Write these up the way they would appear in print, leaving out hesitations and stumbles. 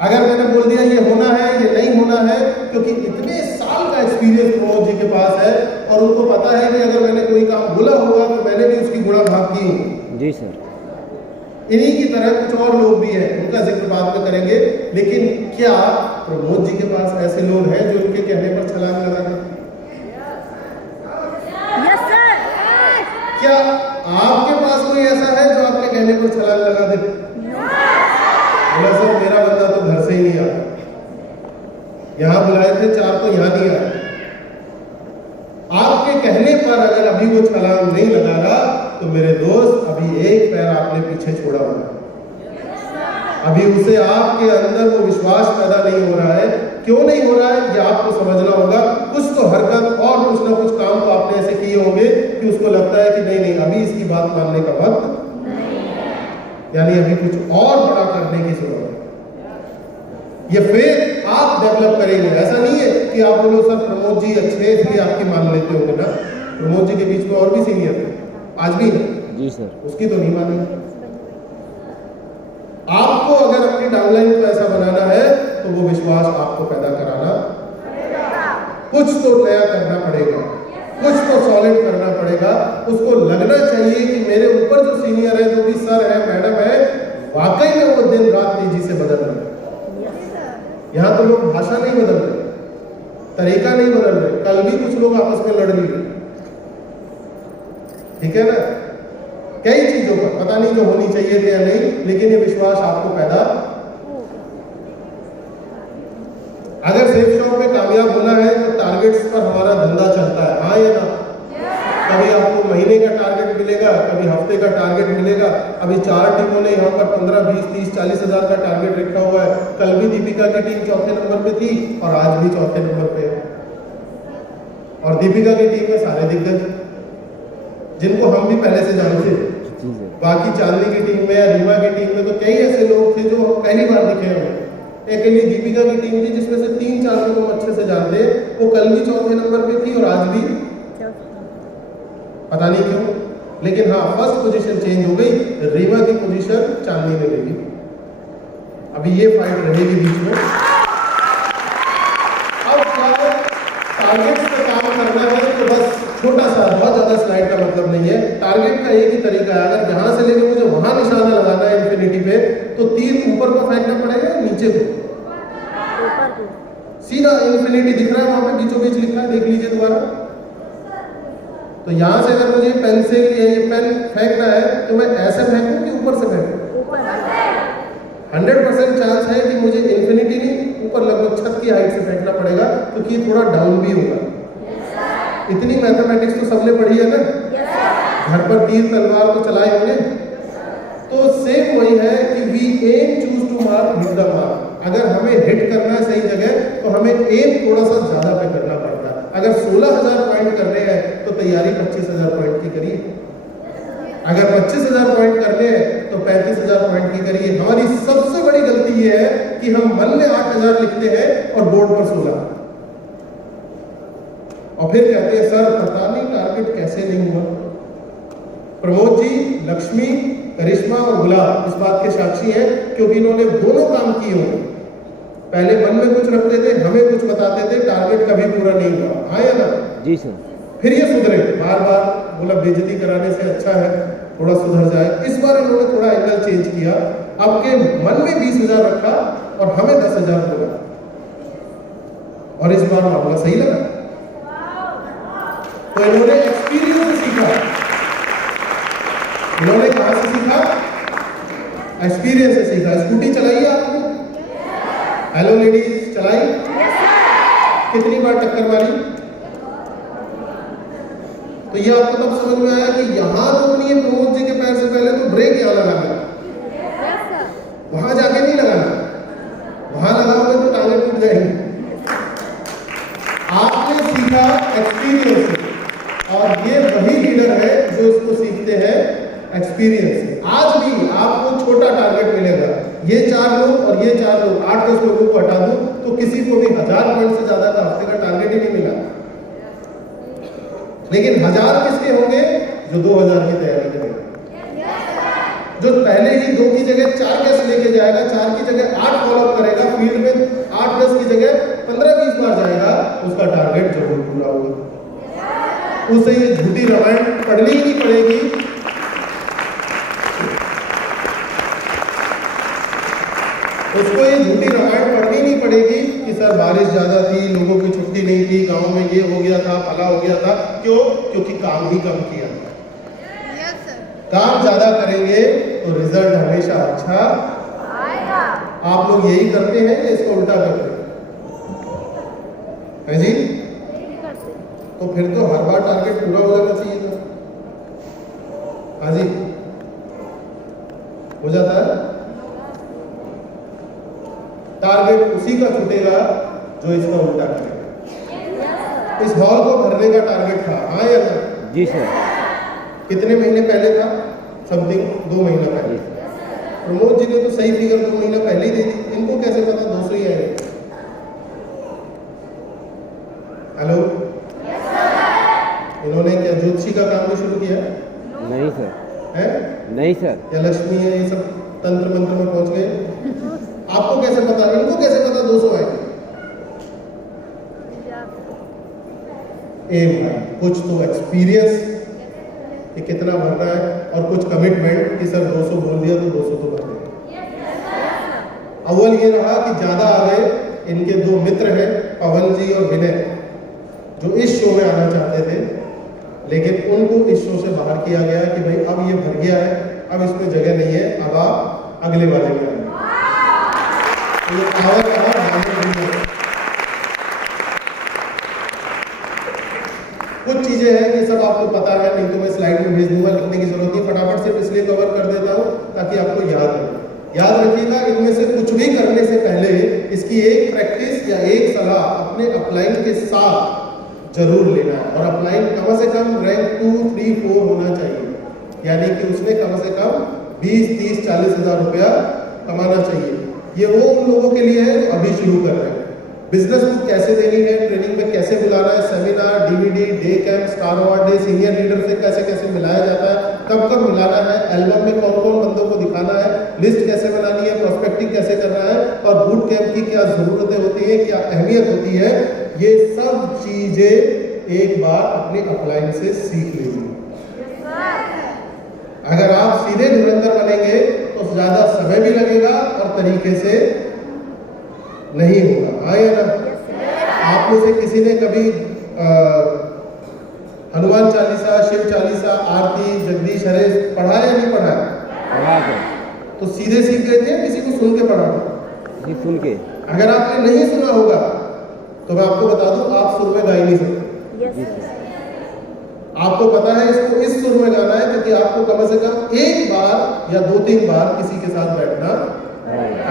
अगर मैंने बोल दिया ये होना है, ये नहीं होना है, क्योंकि इतने साल का एक्सपीरियंस प्रमोद जी के पास है और उनको पता है कि अगर मैंने कोई काम बोला होगा तो मैंने भी उसकी गुणा भाग की होगी। जी सर। इन्हीं की तरह कुछ और लोग भी हैं, उनका जिक्र बाद में करेंगे, लेकिन क्या प्रमोद जी के पास ऐसे लोग हैं जो उनके कहने पर छलांग लगा दें? Yes sir. क्या आपके पास कोई ऐसा है जो आपके कहने पर छलांग लगा दे? बोला सर मेरा बंदा तो घर से ही नहीं आया, यहां बुलाए थे 4 तो यहां नहीं आया। आपके कहने पर अगर अभी वो छलांग नहीं लगा रहा तो मेरे दोस्त अभी एक पैर आपने पीछे छोड़ा हुआ है, अभी उसे आपके अंदर वो विश्वास पैदा नहीं हो रहा है। क्यों नहीं हो रहा है ये आपको समझना होगा। कुछ तो हरकत और कुछ ना कुछ काम तो आपने ऐसे किए होंगे कि उसको लगता है कि नहीं नहीं अभी इसकी बात मानने का वक्त नहीं है, यानी अभी कुछ और बड़ा करने की जरूरत है। ये फिर आप डेवलप करेंगे। ऐसा नहीं है कि आप बोलो सर प्रमोद जी अच्छे हैं इसलिए आपकी मान लेते होंगे ना। प्रमोद जी के बीच में और भी सीनियर है, आज भी है। जी सर। उसकी तो नहीं मानेंगे। आपको अगर अपनी डाउनलाइन को ऐसा बनाना है तो वो विश्वास आपको पैदा कराना, कुछ तो नया करना पड़ेगा, कुछ तो सॉलिड करना पड़ेगा। उसको लगना चाहिए कि मेरे ऊपर जो सीनियर है, जो भी सर है, मैडम है, वाकई में वो दिन रात तेजी से बदल रहे हैं। यहाँ तो लोग भाषा नहीं बदल रहे, तरीका नहीं बदल रहे। कल भी कुछ लोग आपस में लड़ लिए, ठीक है ना, कई चीजों पर पता नहीं जो होनी चाहिए थे या नहीं, लेकिन ये विश्वास आपको पैदा। अगर सेफ शॉप में कामयाब होना है तो टारगेट्स पर हमारा धंधा चलता है, हाँ या ना? कभी आपको महीने का टारगेट मिलेगा, कभी हफ्ते का टारगेट मिलेगा। अभी 4 टीमों ने यहाँ पर 15, 20, 30, 40 हजार का टारगेट रखा हुआ है। कल भी दीपिका की टीम चौथे नंबर पे थी और आज भी चौथे नंबर पे है। और दीपिका की टीम में सारे दिग्गज जिनको हम भी पहले से जानते थे। बाकी चांदनी की टीम में या रीमा की टीम में तो कई ऐसे लोग थे जो पहली बार दिखे हमें। अकेली दीपिका की टीम थी जिसमें से 3-4 लोग हम अच्छे से जानते हैं। वो कल भी चौथे नंबर पे थी और आज भी पता नहीं क्यों, लेकिन हाँ फर्स्ट पोजीशन चेंज हो गई। रीमा की पोजीशन चांदनी ने ले ली। अभी ये फाइट रहेगी बीच में। अब क्या टारगेट पे काम करना है तो बस छोटा सा, बहुत ज्यादा स्लाइड का मतलब नहीं है। टारगेट का एक ही तरीका है, अगर जहां से लेके मुझे वहां निशाना लगाना है इंफिनिटी पे, तो तीर ऊपर को फेंकना पड़ेगा, नीचे को, सीधा इंफिनिटी दिख रहा है वहां पे बीचों बीच लिखा है, देख लीजिए दोबारा। तो यहां से अगर मुझे पेंसिल या ये पेन फेंकना है तो मैं ऐसे फेंकूं कि ऊपर से फेंकूं? 100% चांस है कि मुझे इंफिनिटी नहीं, ऊपर लगभग छत की हाइट से फेंकना पड़ेगा, क्योंकि तो थोड़ा डाउन भी होगा। इतनी मैथमेटिक्स तो सबने पढ़ी है ना, घर पर तीर तलवार तो चलाए होंगे। तो सेम वही है कि we aim choose to mark hit the mark. अगर हमें हिट करना है सही जगह तो हमें एम थोड़ा सा ज्यादा पे करना पड़ता है। अगर 16,000 पॉइंट करने हैं तो तैयारी 25,000 पॉइंट की करिए। अगर 25,000 पॉइंट करने हैं तो 35,000 पॉइंट की करिए। हमारी सबसे बड़ी गलती ये है कि हम मन में 8,000 लिखते हैं और बोर्ड पर 16, और फिर कहते हैं सर पता नहीं टारगेट कैसे नहीं हुआ। प्रमोद जी, लक्ष्मी, करिश्मा और गुलाब इस बात के साक्षी हैं, क्योंकि इन्होंने दोनों काम किए होंगे। पहले मन में कुछ रखते थे, हमें कुछ बताते थे, टारगेट कभी पूरा नहीं हुआ, हाँ या ना? जी सर। फिर ये सुधरे, बार बार बोला बेइज्जती कराने से अच्छा है थोड़ा सुधर जाए। इस बार इन्होंने थोड़ा एंगल चेंज किया, आपके मन में 20,000 रखा और हमें 10,000 बोला, और इस बार मामला सही लगा। तो इन्होंने एक्सपीरियंस से सीखा। इन्होंने कहां से सीखा? एक्सपीरियंस से सीखा। स्कूटी चलाई आपने? हेलो लेडीज, चलाई? कितनी बार टक्कर मारी? तो ये आपको तब समझ में आया कि यहां रोकनी है प्रमोद जी के पैर से पहले तो ब्रेक यहां लगाना, वहां जाके नहीं लगाना। वहां लगाओगे तो टांगे टूट जाएंगी। आपने सीखा एक्सपीरियंस से, और ये वही लीडर है जो इसको सीखते हैं एक्सपीरियंस से। आज भी आपको छोटा टारगेट मिलेगा, ये 4 लोग और ये 4 लोग, 8-10 लोगों को हटा दो तो किसी को भी 1000 पॉइंट से ज्यादा का हफ्ते का टारगेट ही नहीं मिला। लेकिन 1000 किसके होंगे? जो 2000 की तैयारी करेगा, जो पहले ही 2 की जगह 4 कैसे लेके जाएगा, 4 की जगह 8 फॉलो करेगा, फील्ड में 8-10 की जगह 15-20 बार जाएगा, उसका टारगेट जरूर पूरा होगा। उसे ये झूठी रामायण पढ़नी ही नहीं पड़ेगी। उसको ये झूठी रामायण पढ़नी नहीं पड़ेगी कि सर बारिश ज्यादा थी, लोगों की छुट्टी नहीं थी, गांव में ये हो गया था, फला हो गया था। क्यों? क्योंकि काम ही कम किया। काम ज्यादा करेंगे तो रिजल्ट हमेशा अच्छा आएगा। आप लोग यही करते हैं या इसको उल्टा करते हैं जी? तो फिर तो हर बार टारगेट पूरा हो जाना चाहिए था। हाँ जी, हो जाता है। टारगेट उसी का छूटेगा जो इसका उल्टा करेगा। इस हॉल को भरने का टारगेट था, हाँ या ना? जी सर। कितने महीने पहले था? समथिंग 2 महीना पहले। प्रमोद जी ने तो सही फिगर 2 महीना पहले ही दे दी। इनको कैसे पता 200 ही आएगा? हेलो, इन्होंने क्या ज्योतिषी का काम भी शुरू किया? नहीं सर। है? नहीं सर। या लक्ष्मी है, ये सब तंत्र मंत्र में पहुंच गए? आपको कैसे पता? इनको कैसे पता 200 आएगा? कुछ तो एक्सपीरियंस कि कितना भरना है, और कुछ कमिटमेंट कि सर 200 बोल दिया तो 200 तो भर देंगे। अव्वल ये रहा कि ज्यादा आ गए। इनके 2 मित्र हैं, पवन जी और विनय, जो इस शो में आना चाहते थे, लेकिन उनको इस शो से बाहर किया गया कि भाई अब ये भर गया है, अब इसमें जगह नहीं है, अब आप अगले वाले में आए। तो ये पावर कहा कुछ चीजें हैं कि सब आपको पता है, नहीं तो मैं स्लाइड में भेज दूंगा, लिखने की जरूरत नहीं। फटाफट से इसलिए कवर कर देता हूं ताकि आपको याद रहे। याद रखिएगा, इनमें से कुछ भी करने से पहले इसकी एक प्रैक्टिस या एक सलाह अपने अपलाइन के साथ जरूर लेना है। और अपलाइन कम से कम रैंक 2, 3, 4 होना चाहिए, यानी कि उसने कम से कम 20, 30, 40 हजार रुपया कमाना चाहिए। ये वो उन लोगों के लिए है जो अभी शुरू कर रहे हैं। बिजनेस बुक कैसे देनी है, ट्रेनिंग में कैसे बुलाना है, seminar, DVD, day camp, star award day, senior leader से कैसे कैसे मिलाया जाता है, कब कब मिलाना है, एल्बम में कौन कौन बंदों को दिखाना है, लिस्ट कैसे बनानी है, प्रोस्पेक्टिंग कैसे करना है, और बूट कैंप की क्या जरूरतें होती है, क्या अहमियत होती है, ये सब चीजें एक बार अपने अपलाइन से सीख लीजिए। अगर आप सीधे धुरंधर बनेंगे तो ज्यादा समय भी लगेगा और तरीके से नहीं होगा। हाँ या ना? आप में से किसी ने कभी हनुमान चालीसा, शिव चालीसा, आरती, जगदीश हरे पढ़ा या नहीं पढ़ा? तो सीधे सीख गए थे, किसी को सुन के पढ़ा? सुन के। अगर आपने नहीं सुना होगा तो मैं आपको बता दूं, आप सुर में गा ही नहीं सकते। आपको पता है इसको इस सुर में गाना है, क्योंकि आपको कम से कम 1 बार या 2-3 बार किसी के साथ बैठना।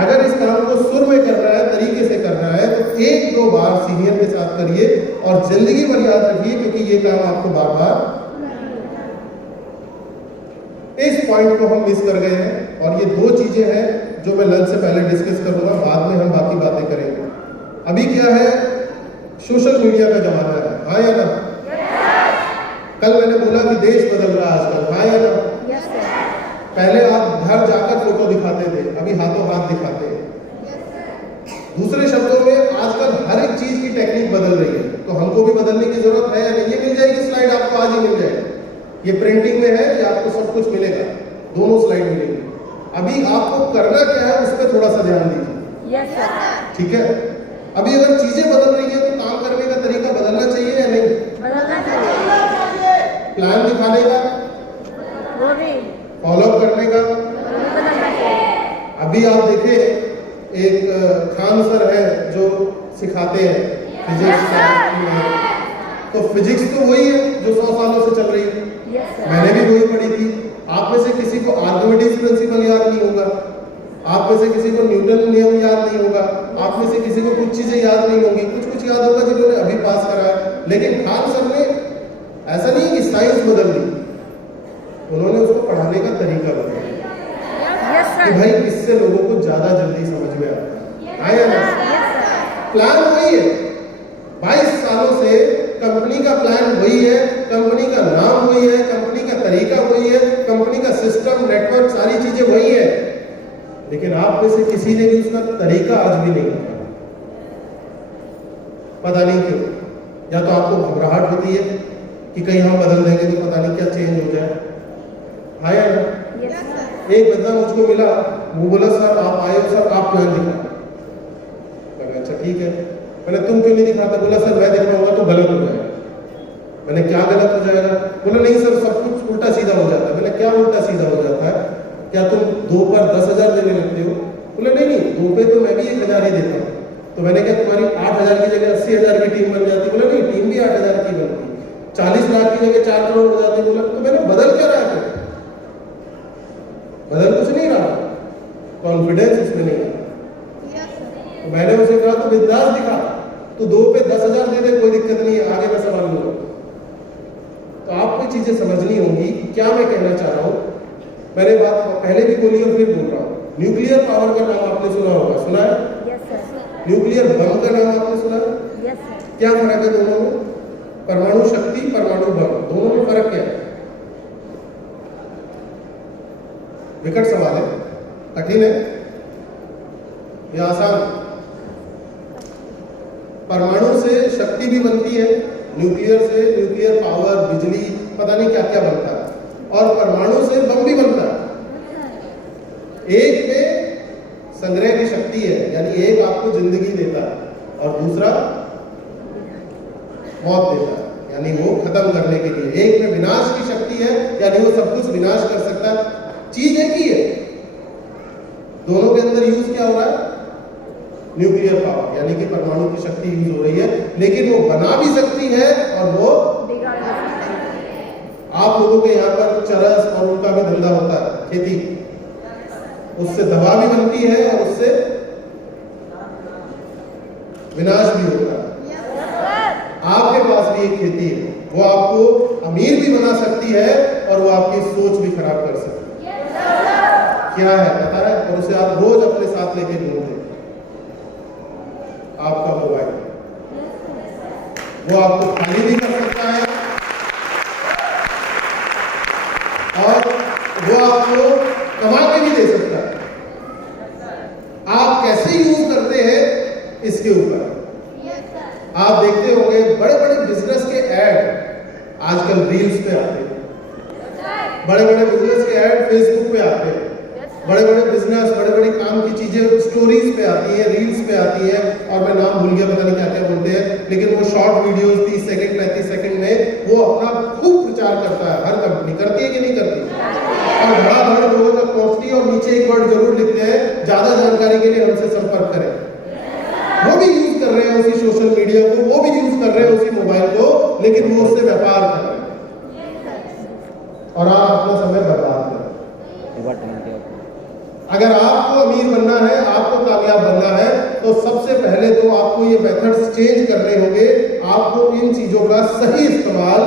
अगर इस काम को सुर में करना है, तरीके से करना है, तो 1-2 बार सीनियर के साथ करिए और जिंदगी भर याद रखिए, क्योंकि ये काम आपको बार बार। इस पॉइंट को हम मिस कर गए हैं, और ये 2 चीजें हैं जो मैं लंच से पहले डिस्कस करूंगा, बाद में हम बाकी बातें करेंगे। अभी क्या है, सोशल मीडिया का जमाना है। हाँ या ना? कल मैंने बोला कि देश बदल रहा है आजकल। हाँ या ना? पहले आप घर जाकर फोटो दिखाते थे, अभी हाथों हाथ दिखाते हैं। दूसरे शब्दों में आजकल हर एक चीज की टेक्निक बदल रही है, तो हमको भी बदलने की जरूरत है या नहीं? ये मिल जाएगी स्लाइड आपको, आज ही मिल जाएगी। ये प्रिंटिंग में है कि आपको सब कुछ मिलेगा, दोनों स्लाइड मिलेगी। अभी आपको करना क्या है उस पर थोड़ा सा ध्यान दीजिए। ठीक है? अभी अगर चीजें बदल रही है तो काम करने का तरीका बदलना चाहिए या नहीं? प्लान दिखाने का, फॉलो करने का। अभी आप देखें, एक खान सर है जो सिखाते हैं फिजिक्स, तो फिजिक्स तो वही है जो 100 सालों से चल रही है। मैंने भी वही पढ़ी थी। आप में से किसी को आर्किमिडीज प्रिंसिपल याद नहीं होगा, आप में से किसी को न्यूटन नियम याद नहीं होगा, आप में से किसी को कुछ चीजें याद नहीं होंगी, कुछ याद होगा जिन्होंने अभी पास करा है। लेकिन खान सर ने ऐसा नहीं कि साइंस बदल दी, उन्होंने उसको पढ़ाने का तरीका बदला कि भाई इससे लोगों को ज्यादा जल्दी समझ में आता है। प्लान वही है, 22 सालों से कंपनी का प्लान वही है, कंपनी का नाम वही है, कंपनी का तरीका वही है, कंपनी का सिस्टम, नेटवर्क, सारी चीजें वही है। लेकिन आप में से किसी ने भी उसका तरीका आज भी नहीं बताया। पता नहीं क्यों, या तो आपको घबराहट होती है कि कहीं हम बदल देंगे तो पता नहीं क्या चेंज हो जाए। आया ना? एक बंदा मुझको मिला, वो बोला सर आप आए हो सर, आप प्लान दिखा। मैंने अच्छा ठीक है। मैंने तुम क्यों नहीं दिखाता? बोला सर मैं दिखाऊंगा तो गलत हो जाएगा। मैंने क्या गलत हो जाएगा? बोला नहीं सर सब कुछ उल्टा सीधा हो जाता है। मैंने क्या उल्टा सीधा हो जाता है? क्या तुम 2 पर 10,000 देने लगते हो? बोले नहीं नहीं, 2 पे तो मैं भी 1,000 ही देता हूँ। तो मैंने क्या तुम्हारी 8,000 की जगह 80,000 की टीम बन जाती? बोला नहीं, टीम भी 8,000 की बनती, 40 लाख की जगह 4 करोड़ हो जाती। बोला तो मैंने बदल क्या रहा है? बदल कुछ नहीं रहा, कॉन्फिडेंस उसमें नहीं है। तो मैंने उसे कहा तो बिंदास दिखा, तो 2 पे 10,000 दे दे, कोई दिक्कत नहीं है, आगे मैं संभाल लूंगा। तो आपको चीजें समझनी होंगी। क्या मैं कहना चाह रहा हूं, मैंने बात पहले भी बोली और फिर बोल रहा हूं। न्यूक्लियर पावर का नाम आपने सुना होगा, सुना है? न्यूक्लियर बम का नाम आपने सुना है? क्या फर्क है दोनों में? परमाणु शक्ति, परमाणु बम, दोनों में फर्क क्या है? विकट सवाल है, कठिन है या आसान? परमाणु से शक्ति भी बनती है, न्यूक्लियर से न्यूक्लियर पावर, बिजली, पता नहीं क्या क्या बनता है, और परमाणु से बम भी बनता है। एक में संग्रह की शक्ति है, यानी एक आपको जिंदगी देता है और दूसरा मौत देता है, यानी वो खत्म करने के लिए। एक में विनाश की शक्ति है, यानी वो सब कुछ विनाश कर सकता है। चीज एक ही है, दोनों के अंदर यूज क्या हो रहा है? न्यूक्लियर पावर, यानी कि परमाणु की शक्ति यूज हो रही है, लेकिन वो बना भी सकती है और वो आप लोगों के यहाँ पर चरस और उनका भी धंधा होता है, खेती, उससे दवा भी बनती है और उससे विनाश भी होता है। आपके पास भी एक खेती है, वो आपको अमीर भी बना सकती है और वो आपकी सोच भी खराब कर सकती है। क्या है पता है? और उसे आप रोज अपने साथ लेके घूमते, आपका मोबाइल, वो आपको खाली भी कर सकता है और वो आपको कमा के भी दे सकता है। आप कैसे यूज करते हैं इसके ऊपर। आप देखते होंगे बड़े बड़े बिजनेस के ऐड आजकल रील्स पे आते हैं, बड़े बड़े बिजनेस के ऐड फेसबुक पे आते हैं, बड़े बड़े बिजनेस, बड़े बड़े काम की चीजें स्टोरीज पे आती है, रील्स पे आती है, और मैं नाम भूल गया, पता नहीं क्या क्या बोलते हैं, लेकिन वो शॉर्ट वीडियोस 30 सेकंड 35 सेकंड में वो अपना खूब प्रचार करता है। हर कंपनी करती है कि नहीं करती? और धड़ाधड़ लोगों तक पहुंचती है, और नीचे एक वर्ड जरूर लिखते हैं, ज्यादा जानकारी के लिए हमसे संपर्क करें। वो भी यूज कर रहे हैं उसी सोशल मीडिया को, वो भी यूज कर रहे हैं उसी मोबाइल को, लेकिन वो उससे व्यापार कर रहे हैं और आप अपना समय बर्बाद कर रहे हैं। अगर आपको अमीर बनना है, आपको कामयाब बनना है, तो सबसे पहले तो आपको ये मेथड्स चेंज करने होंगे। आपको इन चीजों का सही इस्तेमाल